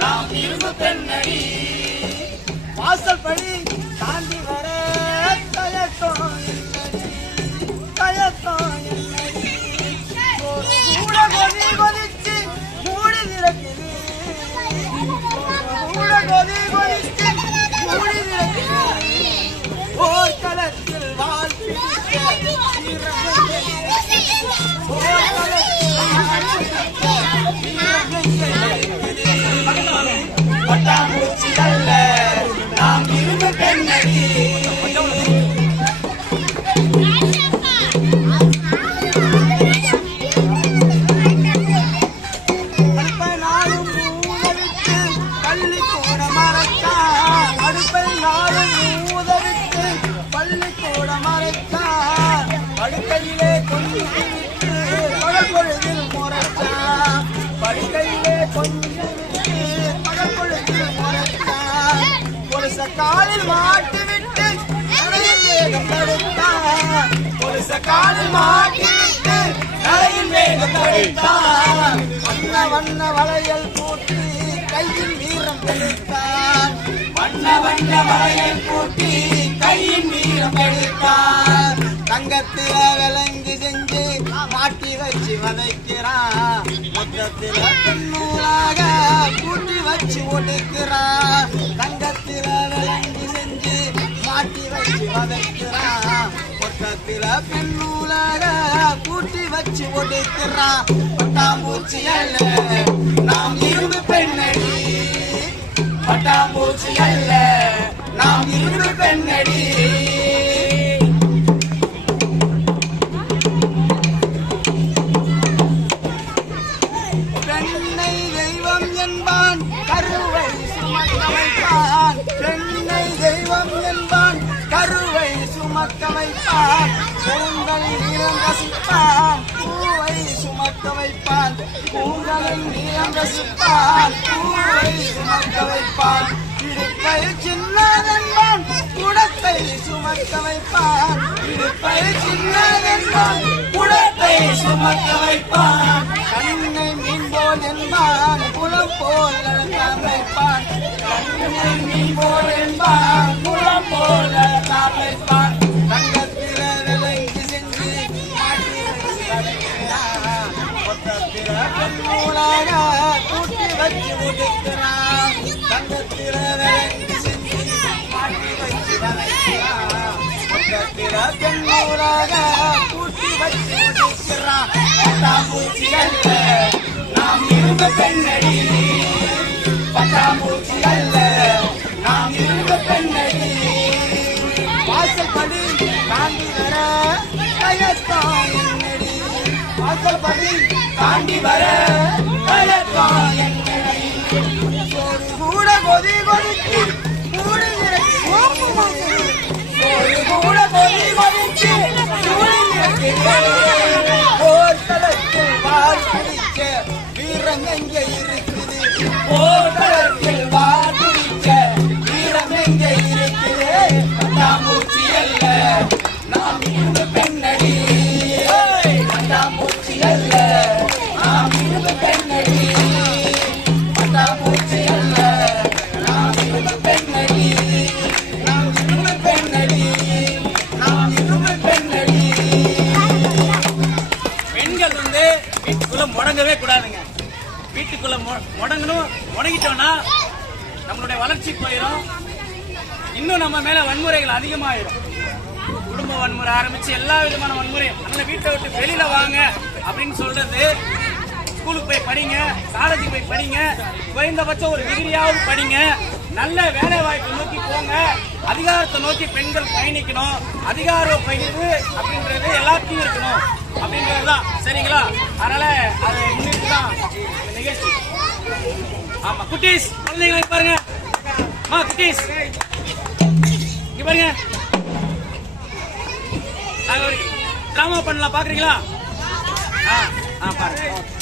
நாம் இரும்பு பெண்ணடி. வாசல் படி தாண்டி வர தயக்கம் தயக்கம் கூட கொதி கொதிச்சு மூடி திறக்குது. கூட கொதி கொதிச்சு மூடி திறக்குது. ஓர் களத்தில் வாழ்க்கை பட்டாம்பூச்சி அல்ல நாம் இரும்பு பெண்ணடி. அடுப்பை நாளும் ஊதவிட்டு பள்ளிக்கூட மறைத்தான். அடுப்பை நாளும் ஊதவிட்டு பள்ளிக்கூட மறைத்தான். படுக்கையிலே கொஞ்சம் விட்டு பகல் பொழுதில் முறைத்தான். படுக்கையிலே கொஞ்சம் விட்டு பகல் பொழுதில் முறைத்தான். ஒரு காலில் மாட்டி விட்டு தலையில் வேகம் தடுத்தான். ஒரு காலில் மாட்டி விட்டு தலையில் வேகம் தடுத்தான். வண்ண வண்ண வளையல் பூட்டி கையில் வீரம் தெளித்தான். வண்ண வண்ண வளையல் பூட்டி கையின் வீரம் தெளித்தான். தங்கத்தில விலங்கு செஞ்சு மாட்டி வச்சு வதைக்கிறான். மொத்தத்தில பெண்ணூராக கூட்டி வச்சு ஒடுக்கிறான். தங்கத்தில விலங்கு செஞ்சு மாட்டி வச்சு வதைக்கிறான். மொத்தத்தில பெண்ணூராக கூட்டி வச்சு ஒடுக்கிறான். பட்டாம்பூச்சி அல்ல நாம் இரும்பு பெண்ணடி. பட்டாம்பூச்சி அல்ல நாம் இரும்பு பெண்ணடி. பெண்ணை தெய்வம் என்பான் கருவை சுமக்க வைப்பான். பெண்ணை தெய்வம் என்பான் கருவை சுமக்க வைப்பான். பூங்களின் நீளம் ரசிப்பான் பூவை சுமக்க வைப்பான். பூங்களின் நீளம் ரசிப்பான் பூவை சுமக்க வைப்பான். இடுப்பை சின்னதென்பான் குடத்தை சுமக்க வைப்பான். இடுப்பை சின்னதென்பான் குடத்தை சுமக்க வைப்பான். கண்ணை மீன் போல் என்பான் குளம் போல் நடத்தான் வைப்பான். கண்ணை மீன் போல் என்பான் குளம் போல் நடத்தான் வைப்பான். தங்கத்தில விலங்கு செஞ்சு மாட்டி வச்சு வதைக்கிறான். மொத்தத்தில பெண்ணூலாக கூட்டி வச்சு ஒடுக்கிறான். தங்கத்தில விலங்கு செஞ்சு மாட்டி வச்சு வதைக்கிறான். மொத்தத்தில பெண்ணூலாக கூட்டி வச்சு ஒடுக்கிறான். பட்டாம்பூச்சி அல்ல நாம் இரும்பு பெண்ணடி. பட்டாம்பூச்சி அல்ல நாம் இரும்பு பெண்ணடி. வாசல் படி தாண்டி வர தயக்கம் என்னடி. வாசல் படி தாண்டி வர தயக்கம் என்னடி. ஒரு கூட கொதி கொதிச்சு மூடி திறக்குது. ஒரு கூட கொதி கொதிச்சு மூடி திறக்குது. ஓர் களத்தில் வாள் பிடிக்க வீரம் எங்கே இருக்குது. ஓர் களத்தில் வாள் பிடிக்க வீரம் எங்கே இருக்குது. பட்டாம்பூச்சி அல்ல நாம் இரும்பு பெண்ணடி. பட்டாம்பூச்சி அல்ல நாம் இரும்பு பெண்ணடி. பட்டாம்பூச்சி அல்ல நாம் இரும்பு பெண்ணடி. நாம் இரும்பு பெண்ணடி. நாம் இரும்பு பெண்ணடி. பெண்கள் வீட்டுக்குள்ள முடங்கவே கூடாதுங்க. வீட்டுக்குள்ள முடங்கணும். முடங்கிட்டோம்னா நம்மளுடைய வளர்ச்சி போயிடும். இன்னும் நம்ம மேல வன்முறைகள் அதிகமாயிரும். குடும்ப வன்முறை ஆரம்பிச்சு எல்லா விதமான வன்முறையும். அதனால வீட்டை விட்டு வெளியில வாங்க அப்படின்னு சொல்றது. ஸ்கூலுக்கு போய் படிங்க, காலேஜுக்கு போய் படிங்க, குறைந்தபட்சம் ஒரு டிகிரியாவது படிங்க, நல்ல வேலை வாய்ப்பை நோக்கி போங்க. அதிகாரத்தை நோக்கி பெண்கள் பயணிக்கணும். அதிகார பகிர்வு அப்படின்றது எல்லாத்தையும் இருக்கணும் அப்படின்றதுதான். சரிங்களா? அதனால அதை முன்னிட்டு தான் நிகழ்ச்சி. ஆமா குட்டீஸ், குழந்தைங்களை பாருங்க. குட்டீஸ் இங்க பாருங்க. நாங்க ஒரு டிராமா பண்ணலாம், பாக்குறீங்களா? பாருங்க.